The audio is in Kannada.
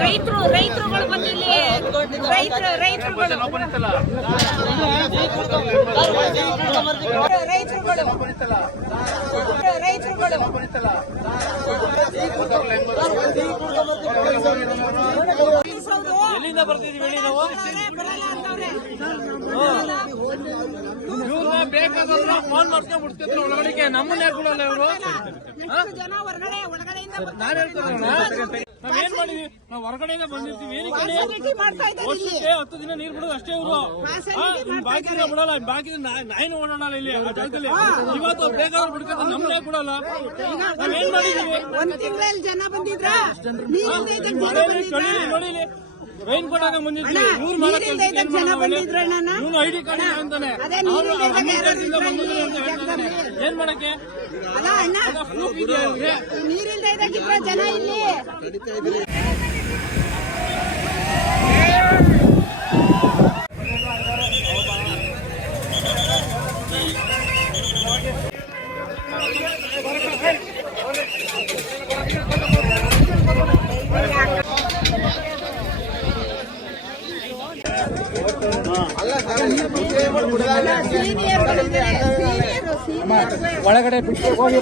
ರೈತರು ರೈತರುಗಳು ಬಂದಿಲ್ಲಿ ರೈತರು ರೈತರುಗಳು. ರೈತರುಗಳು. ರೈತರುಗಳು. ಎಲ್ಲಿಂದ ಬರ್ತಿದೀವಿ ಹೇಳಿ ನಾವು? ಇವ್ರನ್ನ ಬೇಕಾದ್ರೆ ಫೋನ್ ಮಾಡ್ಕೊಂಡು ಬಿಡ್ತಿದ್ರು ಒಳಗಡೆಗೆ. ನಮ್ಮನ್ನೇ ಕೂಡ ಅವರು ಇವರು ನಾನ್ ಹೇಳ್ತಾರೆ ನಾವೇನ್ ಮಾಡಿದ್ವಿ? ನಾವು ಹೊರಗಡೆಯಿಂದ ಬಂದಿರ್ತೀವಿ. ಏನಕ್ಕೆ. ವರ್ಷಕ್ಕೆ ಹತ್ತು ದಿನ ನೀರ್ ಬಿಡೋದು ಅಷ್ಟೇ ಇವರು. ಬಾಕಿ ಬಿಡಲ್ಲ. ಬಾಕಿ ನಾಯಿನೂ ಓಡಾಡಲ್ಲ ಇಲ್ಲಿ ಆ ಜಾಗದಲ್ಲಿ. ಇವತ್ತು ಬೇಕಾದ್ರೆ ಬಿಡ್ಕೊಂಡು ಯಾಕೆ ಬಿಡಲ್ಲ? ನಾವೇನ್ ಮಾಡಿದೀವಿ? ಮಳೆಯಲ್ಲಿ ಬಂದಿದ್ರ? ನೋಡಿ ರೈನ್ ಕೋಟ್ ಹಾಕೊಂಡ್ ಬಂದಿದ್ವಿ ಅಣ್ಣ, ಇವ್ರು ಮಾಡೋ ನೀರಿಲ್ದೇ ಕೆಲ್ಸ ಇದ್ದಾಗ ಜನ ಬಂದಿದ್ರ ಇವನು ಐಡಿ ಕಾರ್ಡ್ ಇಲ್ಲ ಅಂತಾನೆ. ಅವ್ರು ಇದ್ರ ಬಂದಿದ್ರು ಅಂತ ಹೇಳ್ತಾನೆ. ಏನ್ ಮಾಡಕ್ಕೆ? ಪ್ರೂಫ್ ಇದೆ ಅವ್ರಿಗೆ ನೀರಿಲ್ದೇ ಇದ್ದಾಗಿದ್ರ ಜನ ಇಲ್ಲಿ. ಒಳಗಡೆ ಬಿಟ್ಟು ಹೋಗಿ